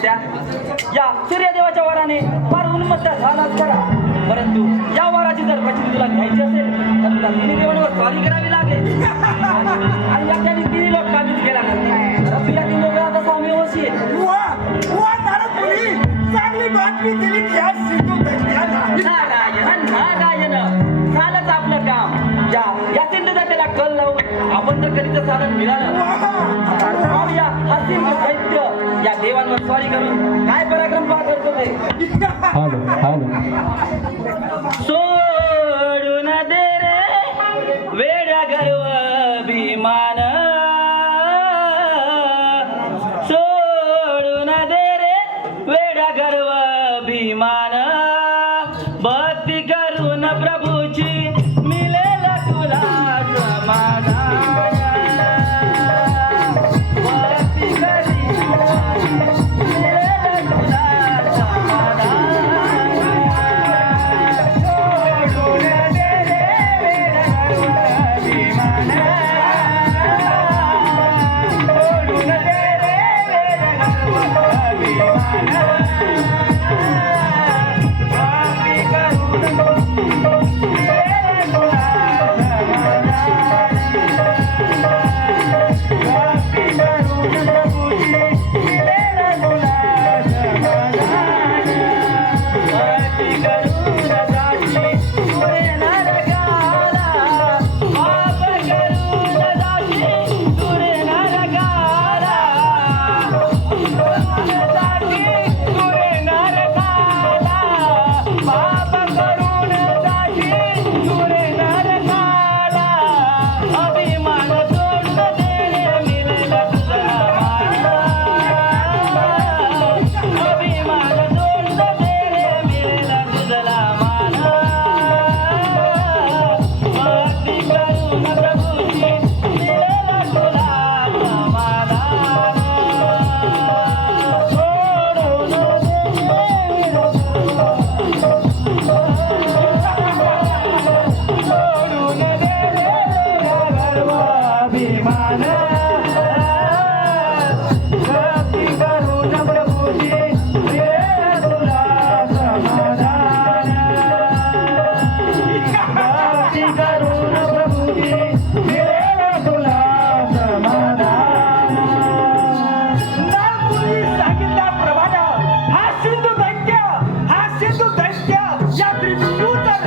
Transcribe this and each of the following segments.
घ्यायच्या. या सूर्यदेवाच्या वराने फार उन्मत्त झालाच करा. परंतु या वराची जर पचनी तुला घ्यायची असेल तर तुला तिन्ही स्वारी करावी लागेल. आणि या त्यांनी तिन्ही लोक काबीज केला नाही या तीन लोक आता स्वामी वशी नारायण नारायण झालंच आपलं काम. या या सिंधुदात्याला कल आपण जर कधीच साधन मिळालं सिंधू दैत्य या देवांवर स्वारी करून काय पराक्रम पहा करतो ते. Hello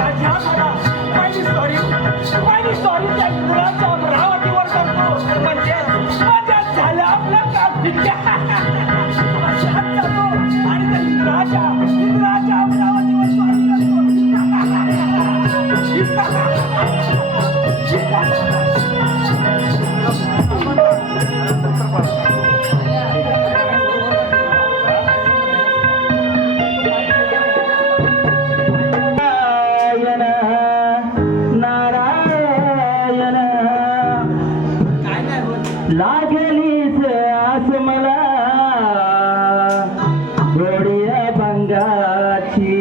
Tatiana! Brasil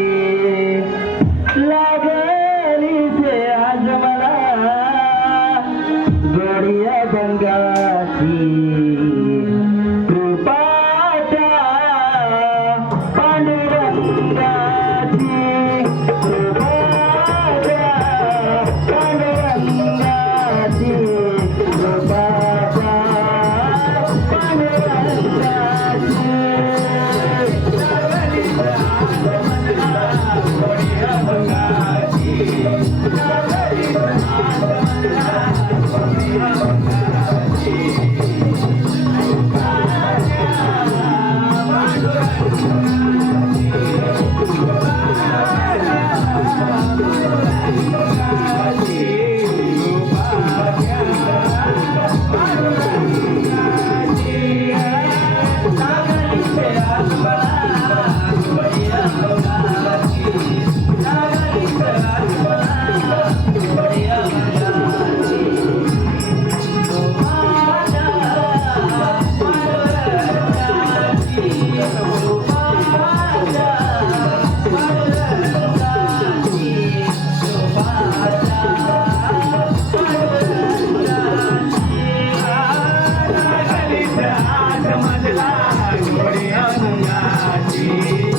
माझला गुडिया गुंगाची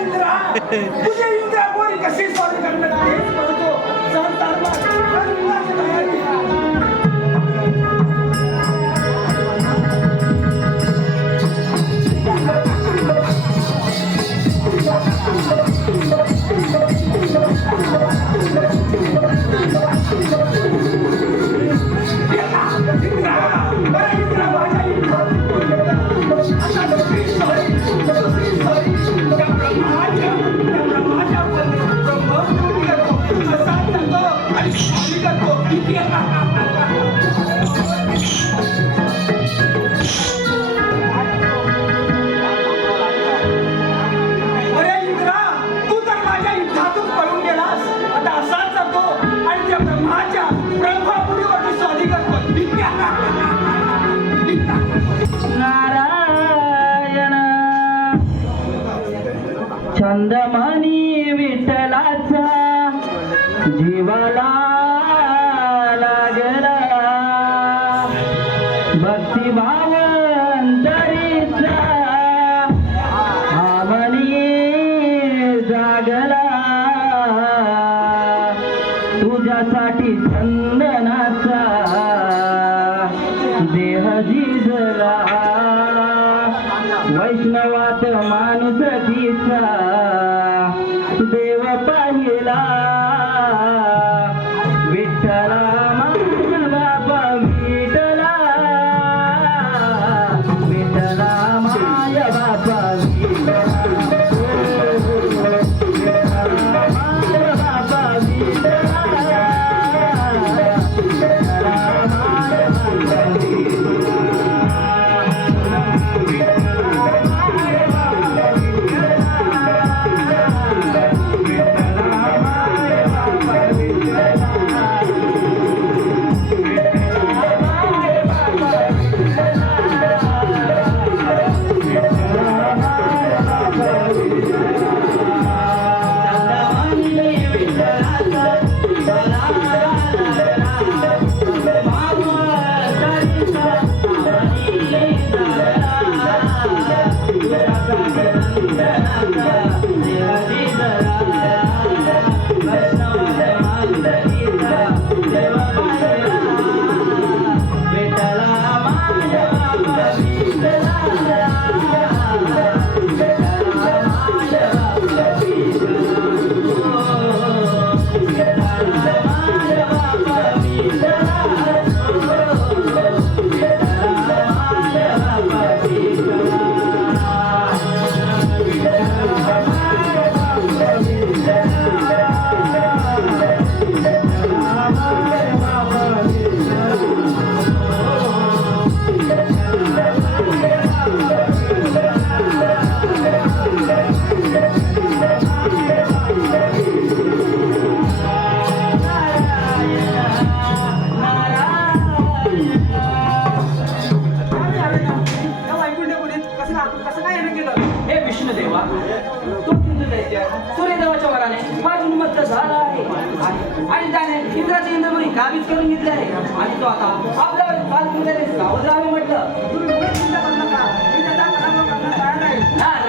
இருக்கிறான் भक्तिभाव अंतरीचा काबीज करून घेतले आहे आणि तो आता आपल्या काल तुमच्या म्हटलं. तुम्ही चिंता करू नका. नाही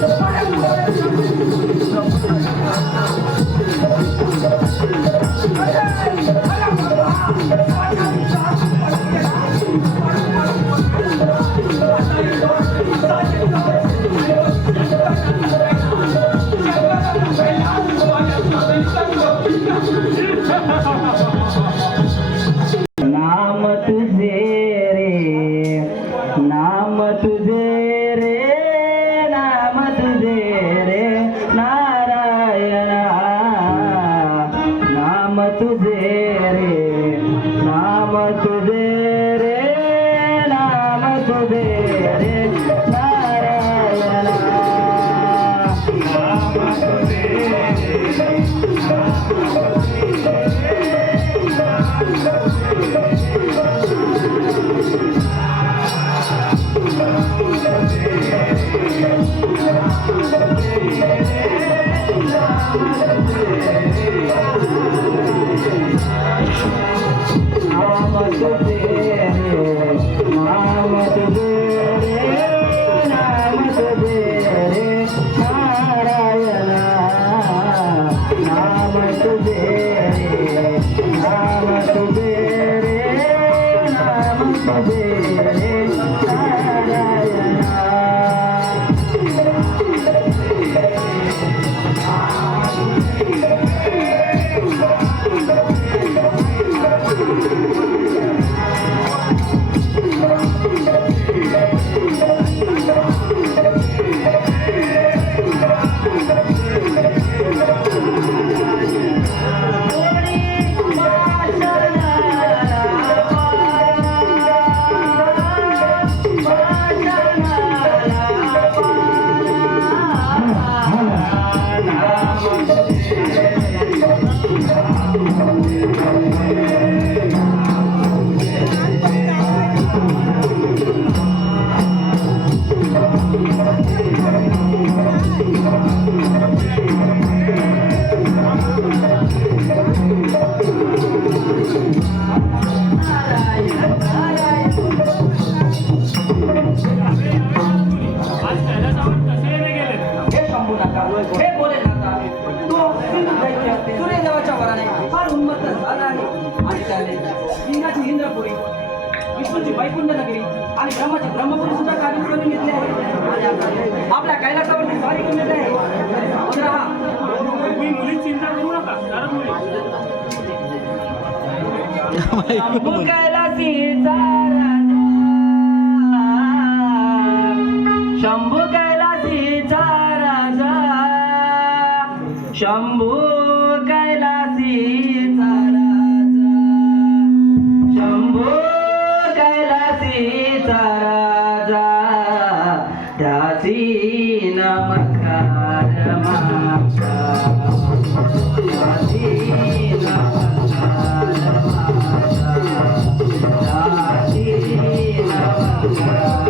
Hey! Thank you. शंभू कैलासीचा राजा. शंभू कैलासीचा राजा. शंभू कैलासीचा राजा. त्याची नमकार माझा त्याची नमकार ছাড়া